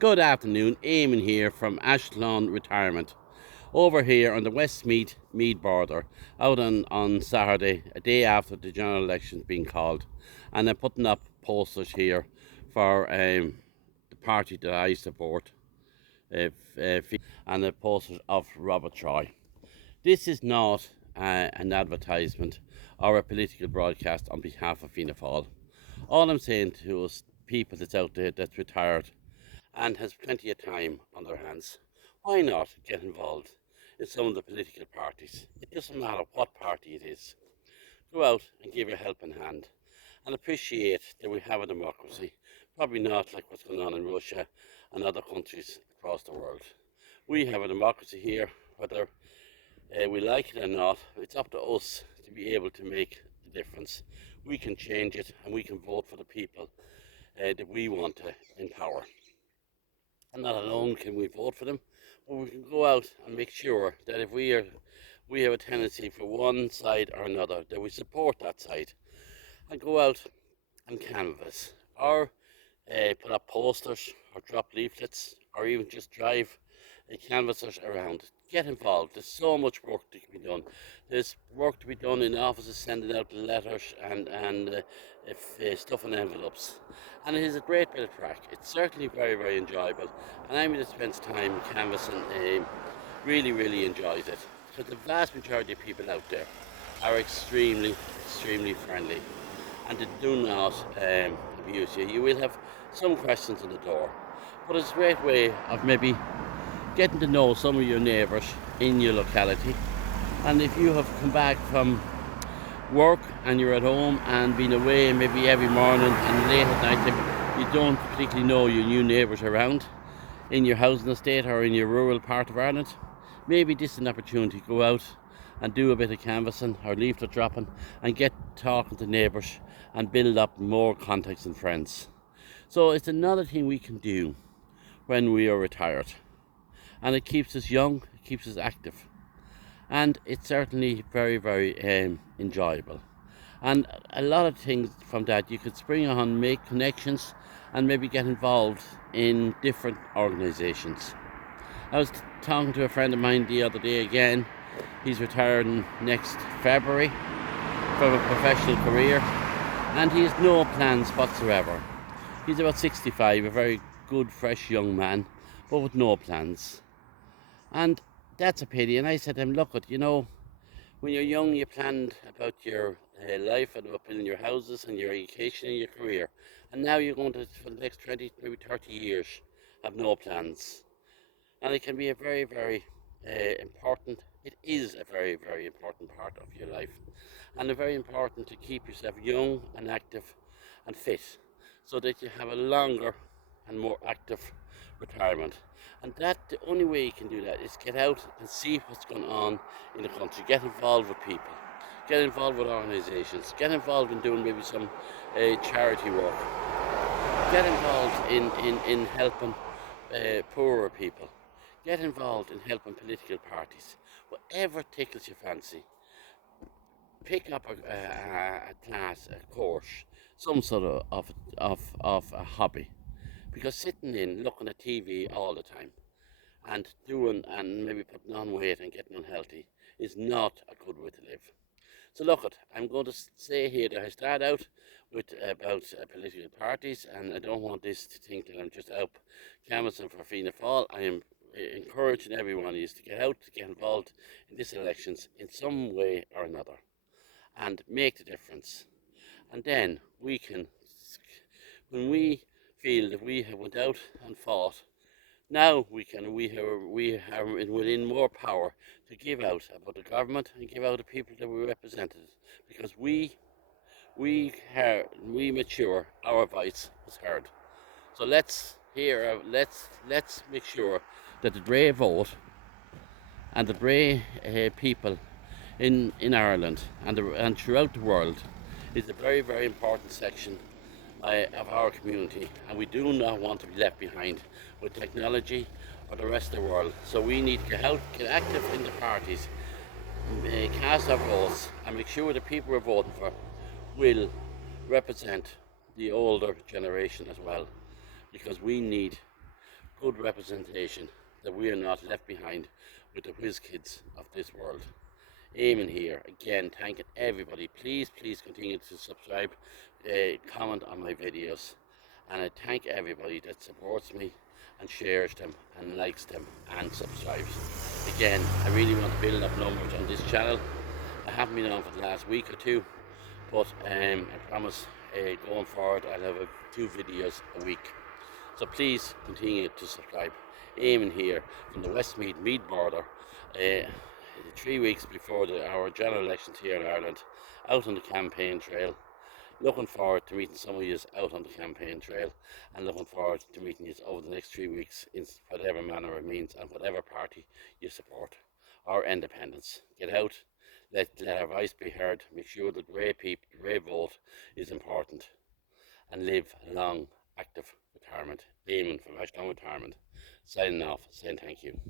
Good afternoon, Eamon here from Ashlon Retirement. Over here on the Westmeath border, out on Saturday, a day after the general election being called. And I'm putting up posters here for the party that I support, and the posters of Robert Troy. This is not an advertisement or a political broadcast on behalf of Fianna Fáil. All I'm saying to us people that's out there that's retired and has plenty of time on their hands, why not get involved in some of the political parties? It doesn't matter what party it is. Go out and give your helping hand and appreciate that we have a democracy. Probably not like what's going on in Russia and other countries across the world. We have a democracy here, whether we like it or not. It's up to us to be able to make the difference. We can change it and we can vote for the people that we want to empower. And not alone can we vote for them, but we can go out and make sure that if we have a tendency for one side or another, that we support that side and go out and canvass or put up posters or drop leaflets or even just drive canvassers around. Get involved. There's so much work to be done. There's work to be done in offices, sending out letters and stuff in envelopes. And it is a great bit of crack. It's certainly very, very enjoyable. And anybody that spends time canvassing really enjoys it. Because the vast majority of people out there are extremely friendly. And they do not abuse you. You will have some questions on the door. But it's a great way of maybe getting to know some of your neighbours in your locality. And if you have come back from work and you're at home and been away maybe every morning and late at night, you don't particularly know your new neighbours around in your housing estate or in your rural part of Ireland, maybe this is an opportunity to go out and do a bit of canvassing or leaflet dropping and get talking to neighbours and build up more contacts and friends. So it's another thing we can do when we are retired. And it keeps us young, it keeps us active. And it's certainly very enjoyable. And a lot of things from that you could spring on, make connections and maybe get involved in different organisations. I was talking to a friend of mine the other day again. He's retiring next February from a professional career and he has no plans whatsoever. He's about 65, a very good, fresh young man, but with no plans. And that's a pity. And I said to him, look, when you're young, you planned about your life and about building your houses and your education and your career. And now you're going to, for the next 20, maybe 30 years, have no plans. And it can be a very important, it is a very important part of your life. And very important to keep yourself young and active and fit so that you have a longer and more active retirement. And that the only way you can do that is get out and see what's going on in the country. Get involved with people. Get involved with organisations. Get involved in doing maybe some charity work. Get involved in helping poorer people. Get involved in helping political parties. Whatever tickles your fancy. Pick up a class, a course, some sort of a hobby. Because sitting in, looking at TV all the time and doing and maybe putting on weight and getting unhealthy is not a good way to live. So look, I'm going to say here that I start out with about political parties, and I don't want this to think that I'm just out canvassing for Fianna Fáil. I am encouraging everyone is to get out, to get involved in these elections in some way or another and make the difference. And then we can, when we feel that we have went out and fought, now we have within more power to give out about the government and give out the people that we represented, because we mature, our voice was heard. So let's make sure that the Bray vote and the Bray people in Ireland and throughout the world is a very important section of our community, and we do not want to be left behind with technology or the rest of the world. So we need to get out, get active in the parties, cast our votes and make sure the people we're voting for will represent the older generation as well, because we need good representation, that we are not left behind with the whiz kids of this world. Eamon here, again, thanking everybody. Please continue to subscribe, comment on my videos, and I thank everybody that supports me and shares them and likes them and subscribes. Again, I really want to build up numbers on this channel. I haven't been on for the last week or two, but I promise going forward I'll have 2 videos a week. So please continue to subscribe. Eamon here from the Westmeath border, 3 weeks before our general elections here in Ireland, out on the campaign trail. Looking forward to meeting some of you out on the campaign trail, and looking forward to meeting you over the next 3 weeks in whatever manner it means and whatever party you support. Our independence. Get out, let our voice be heard, make sure the grey vote is important, and live a long, active retirement. Eamon from Ashdown Retirement, signing off, saying thank you.